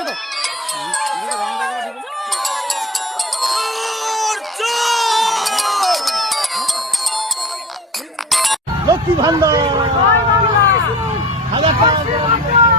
যাচ্ছে তো। লক্ষ্মী ভান্ডার। হাজার টাকা।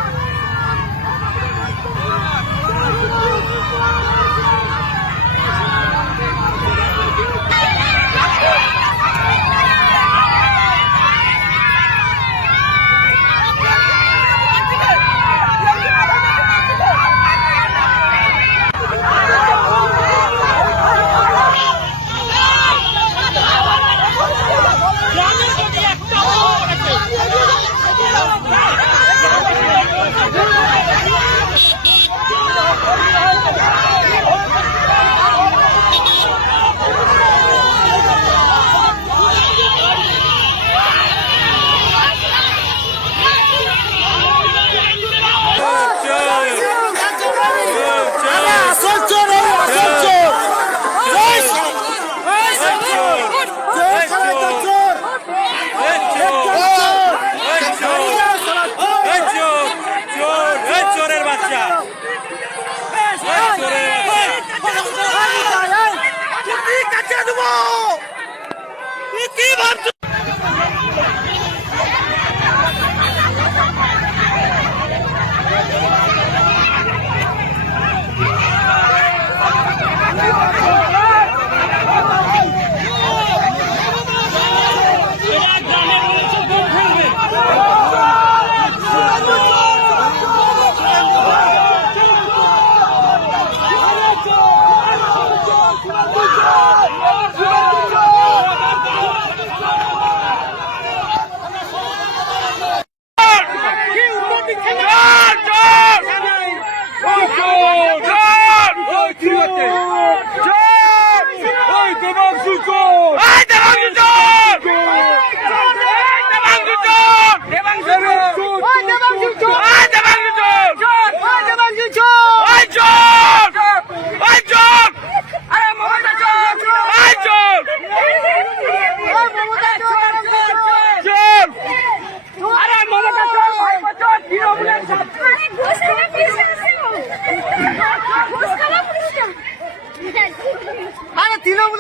আরে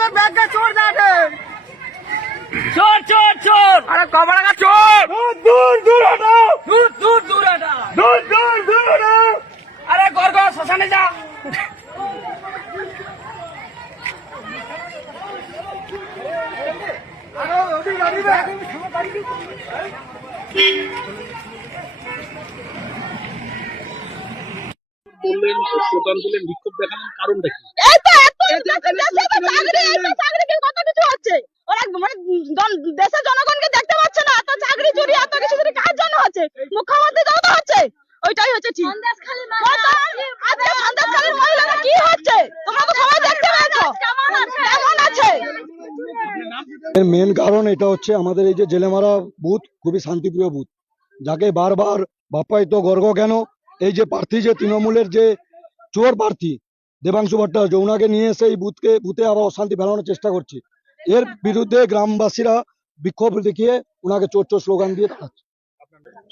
তৃণমূলের ব্যাগটা চোর দেখে। চোর চোর চোর। আরে আগা চোর! দূর দূর হটাও দূর দূর দূর এটা দূর দূর দূর হটাও আরে গর গর শ্মশানে যা। আরে গাড়ি বিক্ষোভ দেখালেন কারণটা কি এই তো এত দেশের দেশে তো চাকরি এই তো চাকরি কি কত কিছু হচ্ছে ওরা মানে জন- দেশের জনগণকে দেখতে পাচ্ছে না এত চাকরি চুরি এত কিছু চুরি কার জন্য হচ্ছে মুখ্যমন্ত্রী জন্য তো হচ্ছে ওইটাই হচ্ছে ঠিক কত- আজকে সন্দেশখালীর মহিলারা কি হচ্ছে তোমরা তো সবাই দেখতে পেয়েছ কেমন আছে এর মেন কারণ এটা হচ্ছে আমাদের এই যে জেলেমারা বুথ খুবই শান্তিপ্রিয় বুথ যাকে বারবার বাপ্পায়িত গর্গ কেন? এই যে প্রার্থী যে তৃণমূলের যে চোর প্রার্থী, দেবাংশু ভট্টাচার্য ওনাকে নিয়ে এসে এই বুথকে বুথে আবার অশান্তি ফেলানোর চেষ্টা করছে। এর বিরুদ্ধে গ্রামবাসীরা বিক্ষোভ দেখিয়ে ওনাকে চোর চোর স্লোগান দিয়ে তাড়াচ্ছে।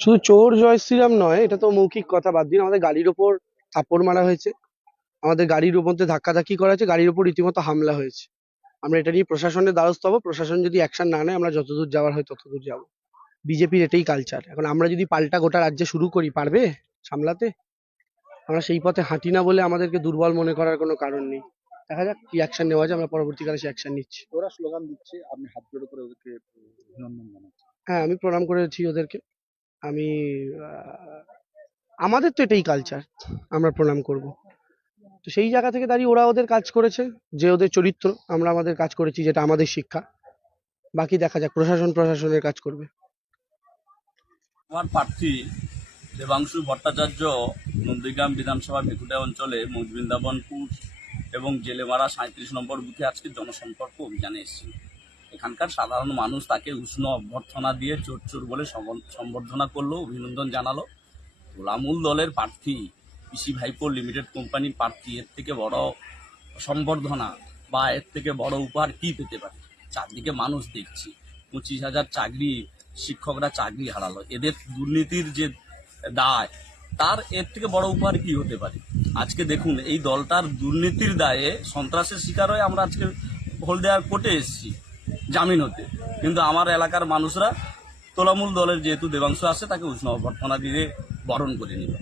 শুধু চোর জয় শ্রীরাম নয়, এটা তো মৌখিক কথা, বাদ দিন আমাদের গাড়ির ওপর থাপ্পড় মারা হয়েছে। আমাদের গাড়ির মধ্যে ধাক্কাধাক্কি করা হয়েছে, গাড়ির ওপর রীতিমতো হামলা হয়েছে। আমরা এটা নিয়ে প্রশাসনের দ্বারস্থ হব। প্রশাসন যদি অ্যাকশন না নেয় আমরা যতদূর যাওয়ার হয় ততদূর যাব। বিজেপির এটাই কালচার এখন আমরা যদি পাল্টা গোটা রাজ্যে শুরু করি পারবে সামলাতে? আমরা সেই পথে হাঁটি না বলে আমাদেরকে দুর্বল মনে করার কোনো কারণ নেই। দেখা যাক কি অ্যাকশন নেওয়া যায় আমরা পরবর্তীকালে সেই অ্যাকশন নিচ্ছি। ওরা স্লোগান দিচ্ছে আপনি হাত জোড়ো করে ওদেরকে অভিনন্দন জানাচ্ছেন হ্যাঁ আমি প্রণাম করেছি ওদেরকে। আমি আমাদের তো এটাই কালচার আমরা প্রণাম করব। তো সেই জায়গা থেকে দাঁড়িয়ে ওরা ওদের কাজ করেছে, যে ওদের চরিত্র, আমরা আমাদের কাজ করেছি, যেটা আমাদের শিক্ষা। বাকি দেখা যাক, প্রশাসন প্রশাসনের কাজ করবে। আমার প্রার্থী দেবাংশু ভট্টাচার্য নন্দীগ্রাম বিধানসভা বিকুটা অঞ্চলে মুজবৃন্দাবনপুর এবং জেলেমারা সাঁত্রিশ নম্বর বুথে আজকে জনসম্পর্ক অভিযানে এসেছিল এখানকার সাধারণ মানুষ তাকে উষ্ণ অভ্যর্থনা দিয়ে চোর চোর বলে সম্বর্ধনা করল, অভিনন্দন জানালো। তোলামূল দলের প্রার্থী পিসি ভাইপো লিমিটেড কোম্পানির প্রার্থী, এর থেকে বড় সম্বর্ধনা বা এর থেকে বড় উপহার কি পেতে পারে? চারদিকে মানুষ দেখছি, পঁচিশ হাজার চাকরি, শিক্ষকরা চাকরি হারালো, এদের দুর্নীতির যে দায়, তার এর থেকে বড় উপহার কি হতে পারে? আজকে দেখুন, এই দলটার দুর্নীতির দায়ে সন্ত্রাসের শিকার হয়ে আমরা আজকে হলদিয়ার কোর্টে এসেছি, জামিন হতে। কিন্তু আমার এলাকার মানুষরা তোলামূল দলের যেহেতু দেবাংশ আছে, তাকে উষ্ণ অভ্যর্থনা দিয়ে বরণ করে নিল।